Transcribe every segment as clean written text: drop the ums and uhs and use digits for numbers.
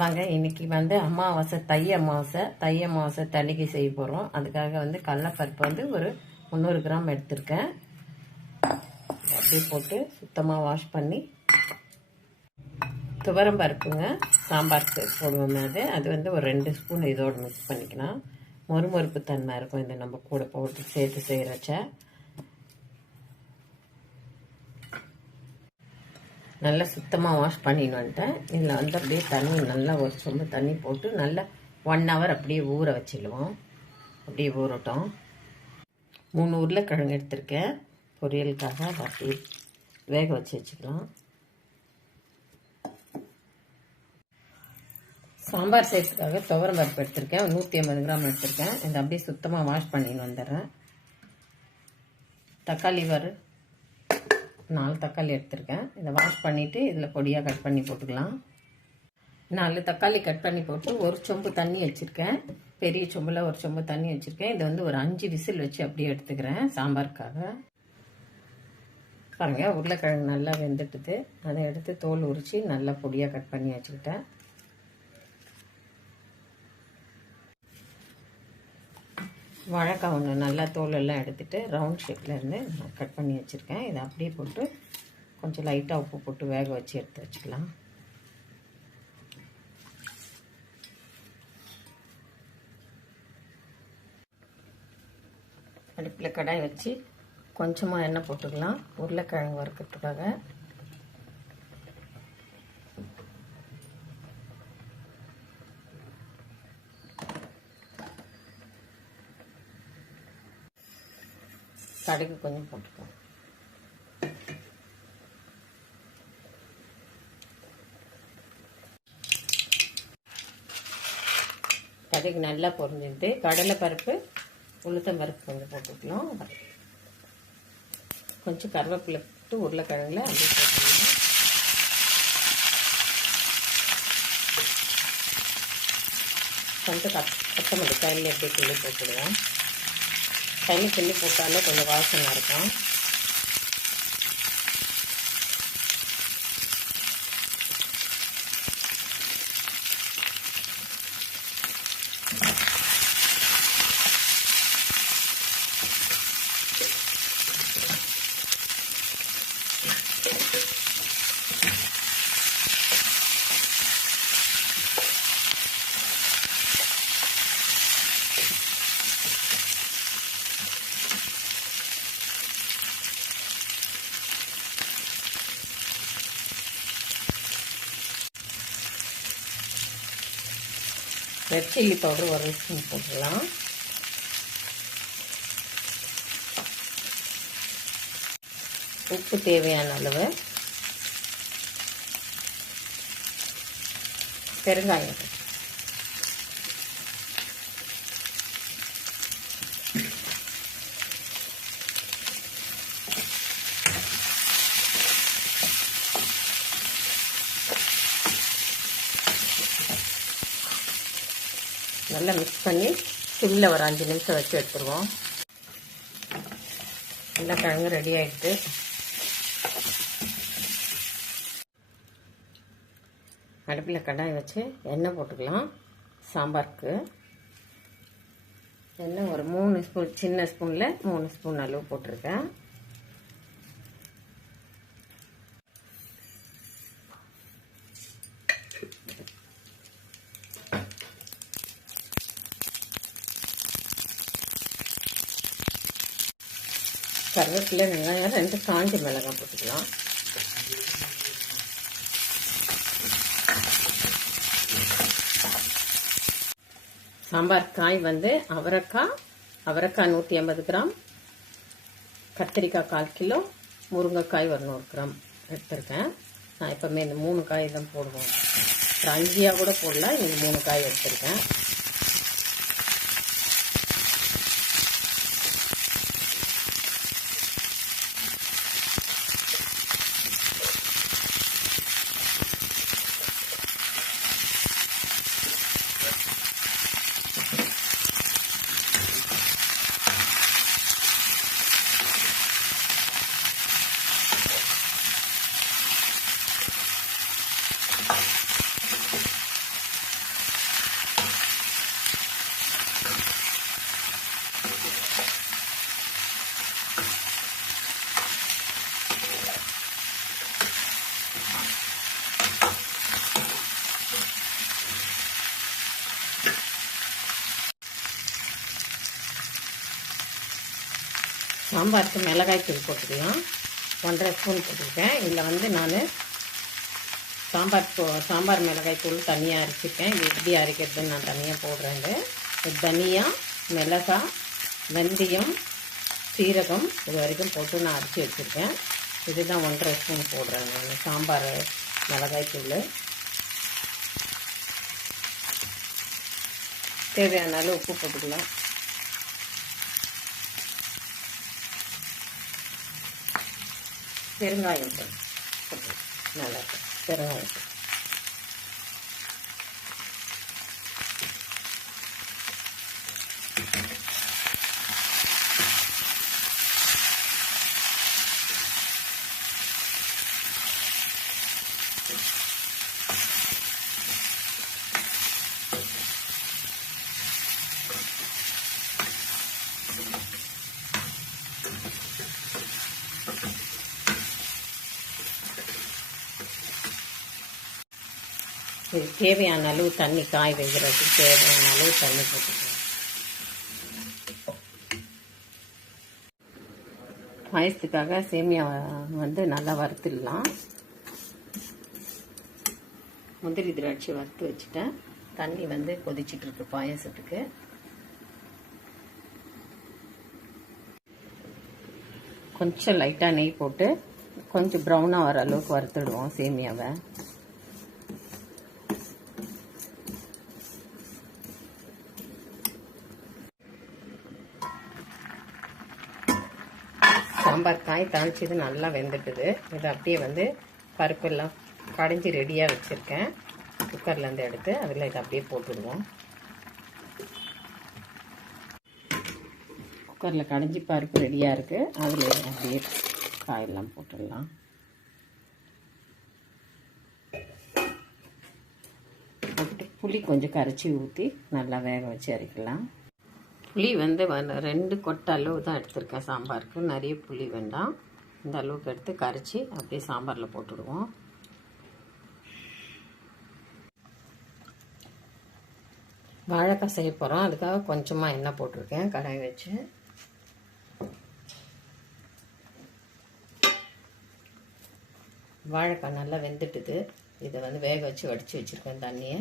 வாங்க இன்னைக்கு அமாவாசை தை அமாவாசை தண்ணிக்கு செய்ய போகிறோம். அதுக்காக கடலைப்பருப்பு ஒரு 300 கிராம் எடுத்திருக்கேன். அப்படியே போட்டு சுத்தமாக வாஷ் பண்ணி துவரம் பருப்புங்க சாம்பாருக்கு போடுவோம். அது ஒரு 2 ஸ்பூன் இதோடு மிக்ஸ் பண்ணிக்கலாம். மொறுமொறுப்பு தன்மை இருக்கும் இது நம்ம கூட போட்டு சேர்த்து செய்கிறச்ச. நல்லா சுத்தமாக வாஷ் பண்ணின்னு வந்துட்டேன். இதில் அப்படியே தண்ணி நல்லா ஒரு சொம்பு தண்ணி போட்டு நல்லா 1 ஹவர் அப்படியே ஊற வச்சிடுவோம். அப்படியே ஊறட்டும். 3 உருளைக்கிழங்கு எடுத்திருக்கேன் பொரியலுக்காக. அதை அப்படியே வேக வச்சுக்கலாம். சாம்பார் செய்யறதுக்காக துவரம் பருப்பு எடுத்திருக்கேன். 150 கிராம் எடுத்திருக்கேன். இதை அப்படியே சுத்தமாக வாஷ் பண்ணின்னு வந்துடுறேன். தக்காளி 4 தக்காளி எடுத்திருக்கேன். இதை வாஷ் பண்ணிவிட்டு இதில் பொடியாக கட் பண்ணி போட்டுக்கலாம். 4 தக்காளி கட் பண்ணி போட்டு ஒரு சொம்பு தண்ணி வச்சுருக்கேன். பெரிய சொம்பில் ஒரு சொம்பு தண்ணி வச்சுருக்கேன். இதை ஒரு 5 விசில் வச்சு அப்படியே எடுத்துக்கிறேன் சாம்பாருக்காக. பாருங்கள், உருளைக்கிழங்கு நல்லா வெந்துட்டுது. அதை எடுத்து தோல் உரித்து நல்லா பொடியாக கட் பண்ணி வச்சுக்கிட்டேன். வாழைக்காய் ஒன்று நல்லா தோலெல்லாம் எடுத்துகிட்டு ரவுண்ட் ஷேப்பில் இருந்து கட் பண்ணி வச்சுருக்கேன். இதை அப்படியே போட்டு கொஞ்சம் லைட்டாக உப்பு போட்டு வேக வச்சு எடுத்து வச்சுக்கலாம். அடுப்பில் கடாய் வச்சு கொஞ்சமாக எண்ணெய் போட்டுக்கலாம் உருளைக்கிழங்கு வறுக்கிறதுக்காக. கடுகு கொஞ்சம் போட்டுக்கலாம். கடுகு நல்லா பொரிஞ்சுட்டு கடலைப்பருப்பு உளுத்தம் பருப்பு கொஞ்சம் போட்டுக்கலாம். கொஞ்சம் கருவேப்பிலை போட்டு உருளைக்கிழங்குல அப்படியே போட்டுக்கலாம். கொஞ்சம் கொத்தமல்லி கையில் எப்படி கிள்ளி போட்டுடுவோம். தண்ணி கிள்ளி போட்டாலே கொஞ்சம் வாசனை இருக்கும். ரெட் சில்லி பவுடர் ஒரு ஸ்பூன் போட்டுடலாம். உப்பு தேவையான அளவு, பெருங்காயம், நல்லா மிக்ஸ் பண்ணி சிம்மில் ஒரு 5 நிமிஷம் வச்சு எடுத்துருவோம். நல்லா கிழங்கு ரெடி ஆகிடுது. அடுப்பில் கடாய் வச்சு எண்ணெய் போட்டுக்கலாம். சாம்பாருக்கு எண்ணெய் ஒரு 3 ஸ்பூன், சின்ன ஸ்பூனில் 3 ஸ்பூன் அளவு போட்டிருக்கேன். கருவேப்பிலை, வெங்காயம், 2 காஞ்ச மிளகாய் போட்டுக்கலாம். சாம்பார் காய் அவரைக்காய் 150 கிராம், கத்திரிக்காய் 1/4 கிலோ, முருங்கைக்காய் 100 கிராம் எடுத்திருக்கேன். நான் எப்பவுமே இந்த 3 காய் தான் போடுவோம். ஒரு 5 கூட போடலாம். இந்த 3 காய் எடுத்திருக்கேன். சாம்பாருக்கு மிளகாய் தூள் போட்டுக்கலாம். 1.5 ஸ்பூன் போட்டுருக்கேன். இதில் வந்து நான் சாம்பார் மிளகாய் தூள் தனியாக அரைச்சிருக்கேன். இது எப்படி அரைக்கிறதுன்னு நான் தனியாக போடுறேங்க. தனியா, மிளகாய், வெந்தயம், சீரகம் இது வரைக்கும் போட்டு நான் அரைச்சி வச்சுருக்கேன். இதுதான் 1.5 ஸ்பூன் போடுறேன் நான் சாம்பார் மிளகாய் தூள். தேவையான அளவு உப்பு போட்டுக்கலாம். பெருங்காயம் போட்டு நல்லா பெருங்காயம் இது தேவையான அளவு தண்ணி, காய் வைக்கிறதுக்கு தேவையான அளவு தண்ணி போட்டுக்கலாம். பாயசத்துக்காக சேமியா வந்து நல்லா வறுத்துடலாம். முந்திரி திராட்சை வறுத்து வச்சுட்டேன். தண்ணி வந்து கொதிச்சுட்டு இருக்கு பாயசத்துக்கு. கொஞ்சம் லைட்டாக நெய் போட்டு கொஞ்சம் ப்ரௌனாக வர அளவுக்கு வறுத்துடுவோம் சேமியாவை. சாம்பார் காய் தாளிச்சது நல்லா வெந்துட்டுது. இது அப்படியே வந்து பருப்பெல்லாம் கடைஞ்சி ரெடியாக வச்சுருக்கேன். குக்கர்லேருந்து எடுத்து அதில் இதை அப்படியே போட்டுடுவோம். குக்கரில் கடைஞ்சி பருப்பு ரெடியாக இருக்குது. அதில் அப்படியே காயெல்லாம் போட்டுடலாம். போட்டு புளி கொஞ்சம் கரைச்சி ஊற்றி நல்லா வேக வச்சு அரைக்கலாம். புளி வந்து 2 கொட்டை அளவு தான் எடுத்திருக்கேன் சாம்பாருக்கு. நிறைய புளி வேண்டாம். இந்த அளவுக்கு எடுத்து கரைச்சி அப்படியே சாம்பாரில் போட்டுடுவோம். வாழைக்காய் செய்ய போகிறோம். அதுக்காக கொஞ்சமாக எண்ணெய் போட்டிருக்கேன் கடாய் வச்சு. வாழைக்காய் நல்லா வெந்துட்டுது. இதை வந்து வேக வச்சு வடித்து வச்சுருக்கேன் தண்ணியை.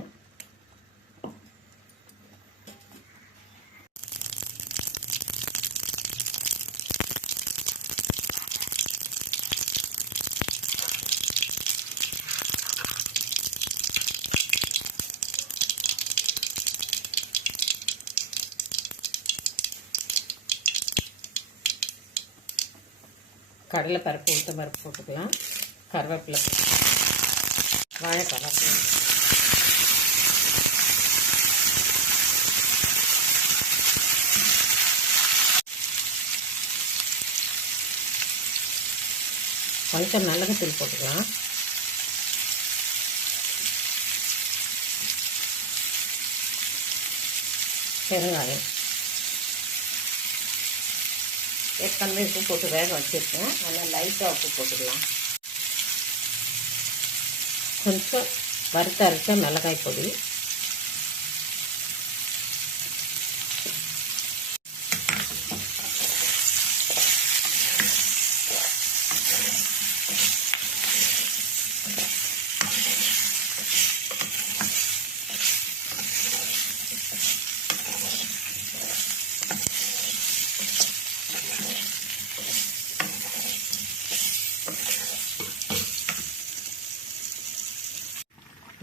கடலை பருப்பு, உளுத்தம் பருப்பு போட்டுக்கலாம். கருவேப்பிலை, வாழைக்காய், கொஞ்சம் மிளகுத்தூள் போட்டுக்கலாம். பெருங்காயம், ஏற்கனவே உப்பு போட்டு வேக வச்சுருக்கேன். அதனால் லைட்டாக உப்பு போட்டுக்கலாம். கொஞ்சம் வறுத்து அரைச்ச மிளகாய் பொடி,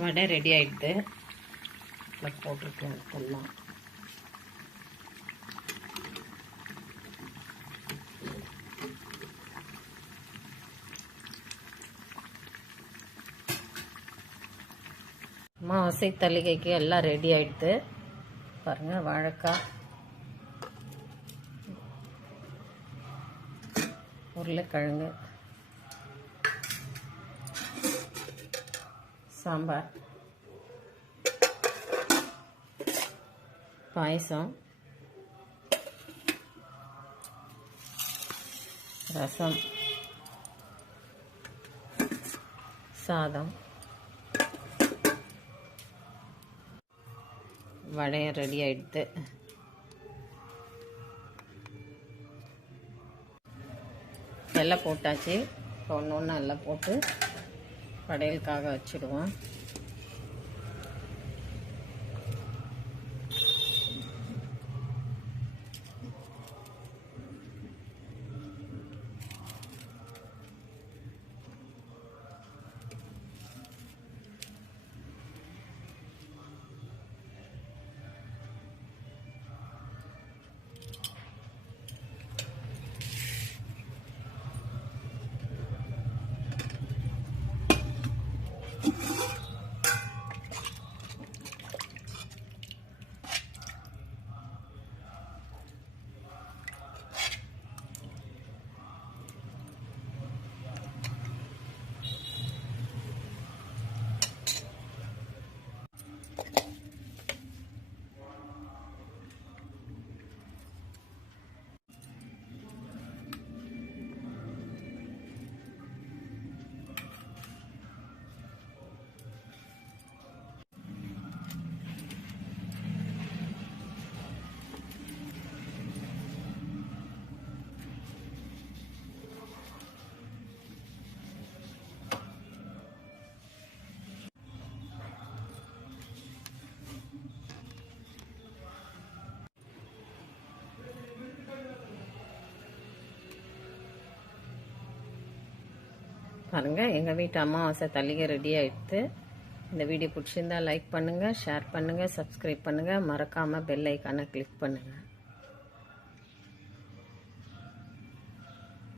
வடை ரெடி ஆகிடுது. போட்டிருக்கேன் எல்லாம். அமாவாசை தளிகைக்கு எல்லாம் ரெடி ஆகிடுது. பாருங்கள், வாழைக்காய், உருளைக்கிழங்கு, சாம்பார், பாயசம், ரசம், சாதம், வடையும் ரெடி ஆகிடுது. எல்லாம் போட்டாச்சு. இப்போ ஒன்று ஒன்று எல்லாம் போட்டு படையலுக்காக வச்சுடுவோம். பாருங்கள், எங்கள் வீட்டு அமாவாசை தளிகை ரெடி ஆகிடுது. இந்த வீடியோ பிடிச்சிருந்தா லைக் பண்ணுங்கள், ஷேர் பண்ணுங்கள், சப்ஸ்கிரைப் பண்ணுங்கள். மறக்காமல் பெல் ஐக்கானை கிளிக் பண்ணுங்கள்.